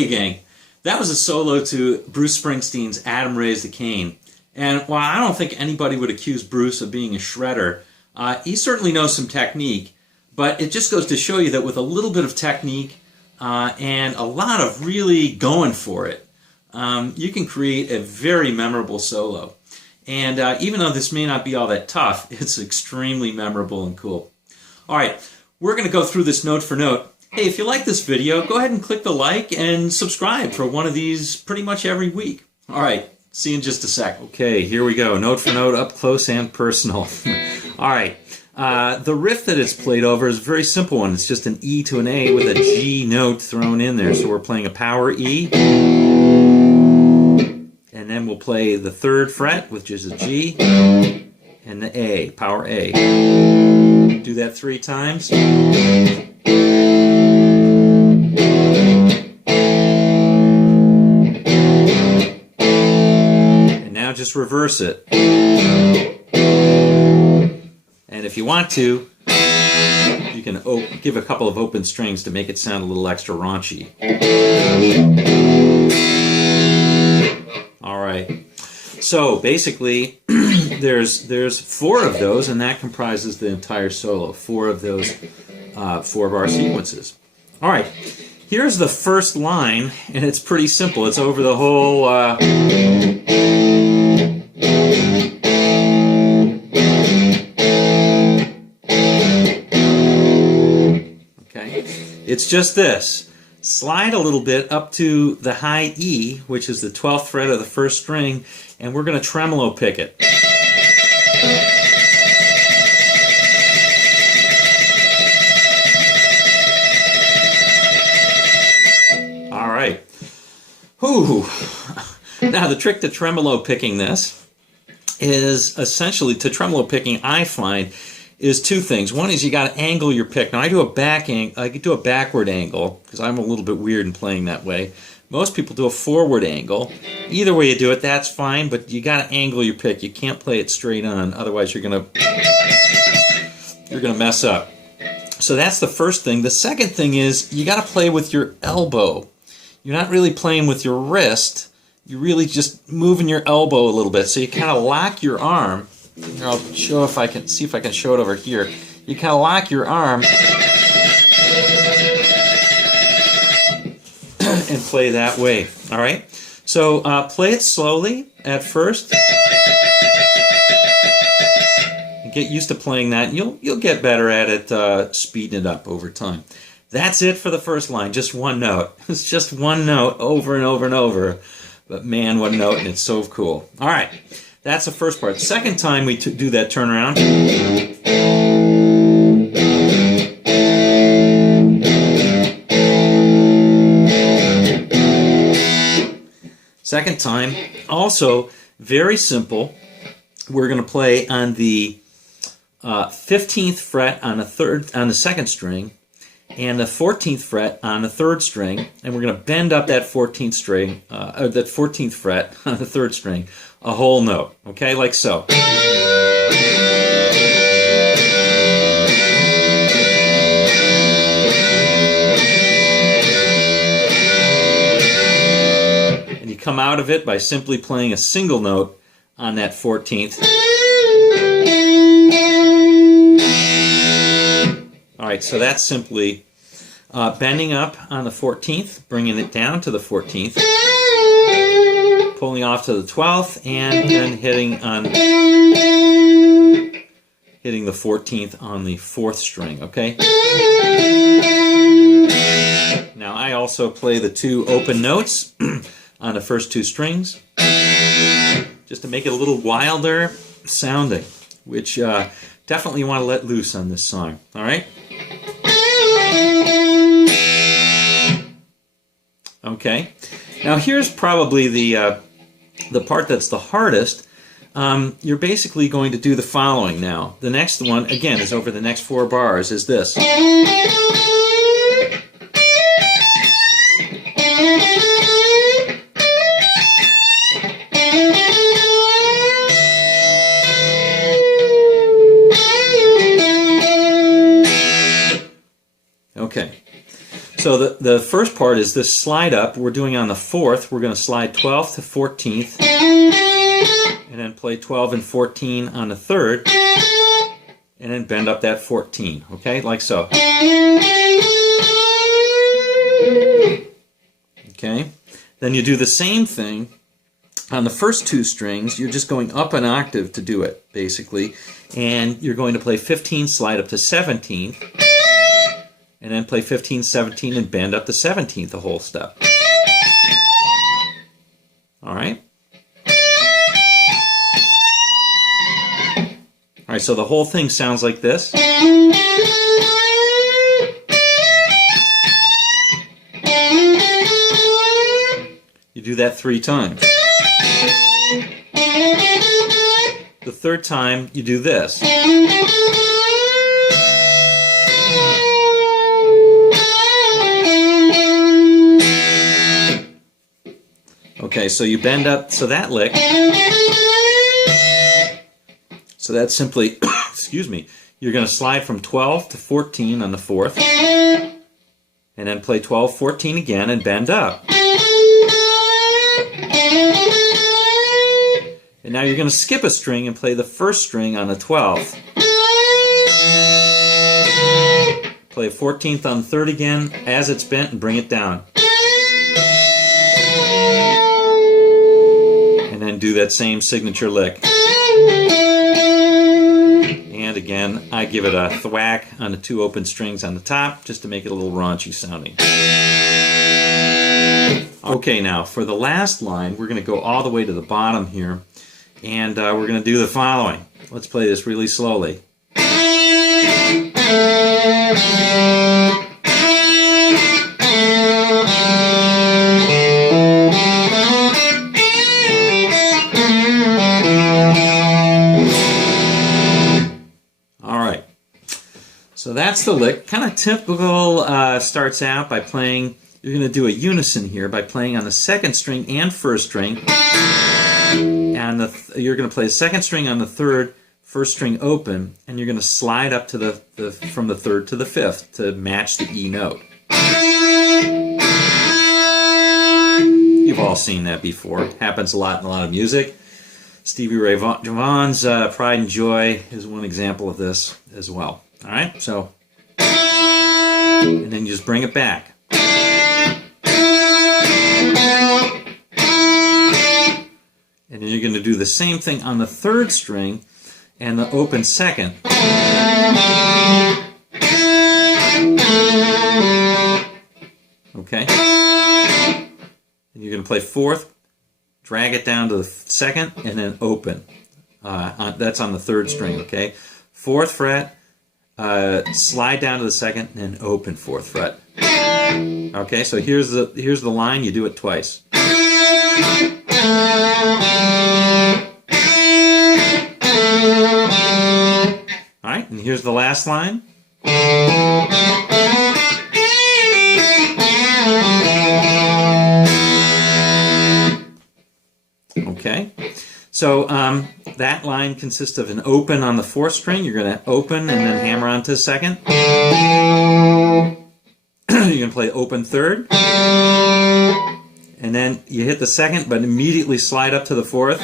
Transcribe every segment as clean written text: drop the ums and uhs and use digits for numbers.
Hey gang, that was a solo to Bruce Springsteen's Adam Raised the Cain. And while I don't think anybody would accuse Bruce of being a shredder, he certainly knows some technique, but it just goes to show you that with a little bit of technique and a lot of really going for it, you can create a very memorable solo. And even though this may not be all that tough, it's extremely memorable and cool. All right, we're going to go through this note for note. Hey, if you like this video, go ahead and click the like and subscribe for one of these pretty much every week. All right, see you in just a sec. Okay, here we go. Note for note, up close and personal. All right, the riff that it's played over is a very simple one. It's just an E to an A with a G note thrown in there. So we're playing a power E. And then we'll play the 3rd fret, which is a G, and the A, power A. Do that 3 times. And now just reverse it. And if you want to, you can give a couple of open strings to make it sound a little extra raunchy. So basically, there's 4 of those, and that comprises the entire solo. 4 of those 4-bar sequences. All right, here's the first line, and it's pretty simple. It's over the whole. Okay, it's just this. Slide a little bit up to the high E, which is the 12th fret of the 1st string, and we're going to tremolo pick it. All right. Whew. Now the trick to tremolo picking this is essentially, to tremolo picking, I find, is 2 things. One is you got to angle your pick. Now I do a backward angle because I'm a little bit weird in playing that way. Most people do a forward angle. Either way you do it, that's fine, but you got to angle your pick. You can't play it straight on, otherwise you're gonna mess up. So that's the first thing. The second thing is you got to play with your elbow. You're not really playing with your wrist. You're really just moving your elbow a little bit. So you kind of lock your arm. Here, I'll show if I can see if I can show it over here. You kind of lock your arm and play that way. All right. So play it slowly at first. And get used to playing that. You'll get better at it, speeding it up over time. That's it for the first line. Just one note. It's just one note over and over and over. But man, one note, and it's so cool. All right. That's the first part. Second time we do that turnaround. Second time, also very simple. We're going to play on the 15th fret on the 2nd string, and the 14th fret on the 3rd string, and we're going to bend up that 14th string, that 14th fret on the 3rd string, a whole note, okay, like so. And you come out of it by simply playing a single note on that 14th. All right, so that's simply bending up on the 14th, bringing it down to the 14th, pulling off to the 12th, and then hitting the 14th on the 4th string, okay? Now I also play the 2 open notes on the first 2 strings, just to make it a little wilder sounding, which definitely you want to let loose on this song, all right? Okay, now here's probably the part that's the hardest. You're basically going to do the following now. The next one, again, is over the next 4 bars, is this. Okay, So the first part is this slide up. We're doing on the 4th. We're going to slide 12th to 14th, and then play 12 and 14 on the 3rd, and then bend up that 14, okay, like so. Okay, then you do the same thing on the first 2 strings. You're just going up an octave to do it, basically, and you're going to play 15, slide up to 17th, and then play 15, 17, and bend up to 17th the whole step. All right? All right, so the whole thing sounds like this. You do that 3 times. The 3rd time, you do this. Okay, so you bend up, so that lick. So that's simply, excuse me, you're going to slide from 12 to 14 on the 4th, and then play 12, 14 again, and bend up. And now you're going to skip a string and play the first string on the 12th. Play a 14th on the 3rd again as it's bent and bring it down. And then do that same signature lick. And again, I give it a thwack on the 2 open strings on the top just to make it a little raunchy sounding. Okay, now for the last line, we're going to go all the way to the bottom here. And we're going to do the following. Let's play this really slowly. All right. So that's the lick. Kind of typical. Starts out by playing, you're going to do a unison here by playing on the 2nd string and 1st string. And you're going to play the 2nd string on the 3rd, 1st string open, and you're going to slide up to from the 3rd to the 5th to match the E note. You've all seen that before. It happens a lot in a lot of music. Stevie Ray Vaughan's Pride and Joy is one example of this as well. All right, so, and then you just bring it back. And then you're going to do the same thing on the 3rd string and the open 2nd. Okay? And you're going to play 4th, drag it down to the 2nd, and then open. That's on the 3rd string, okay? 4th fret, slide down to the 2nd, and then open 4th fret. Okay, so here's the line. You do it twice. Alright, and here's the last line. Okay, so that line consists of an open on the 4th string. You're going to open and then hammer onto the 2nd. You're going to play open 3rd. And then you hit the 2nd, but immediately slide up to the 4th.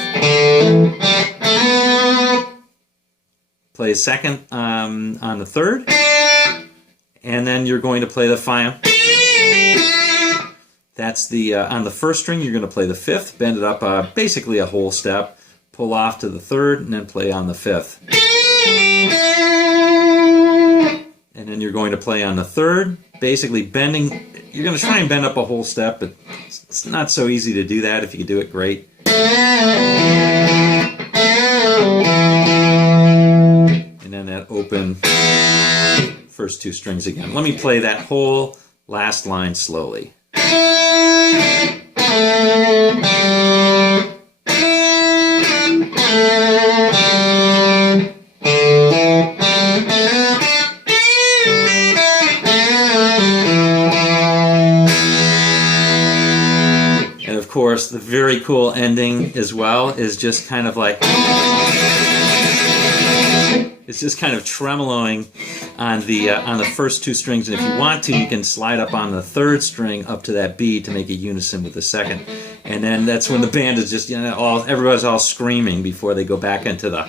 Play a 2nd on the 3rd. And then you're going to play the final. That's the, on the 1st string, you're going to play the 5th, bend it up basically a whole step, pull off to the 3rd, and then play on the 5th. And then you're going to play on the 3rd, basically bending. You're going to try and bend up a whole step, but it's not so easy to do that. If you can do it, great. And then that open first 2 strings again. Let me play that whole last line slowly. And of course, the very cool ending as well is just kind of like It's just kind of tremoloing on the first two strings, and if you want to, you can slide up on the third string up to that B to make a unison with the second. And then that's when the band is just, everybody's all screaming before they go back into the.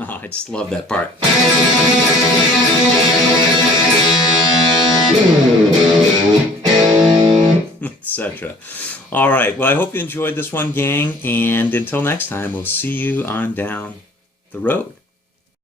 Oh, I just love that part. Etc. All right. Well, I hope you enjoyed this one, gang. And until next time, we'll see you on down the road.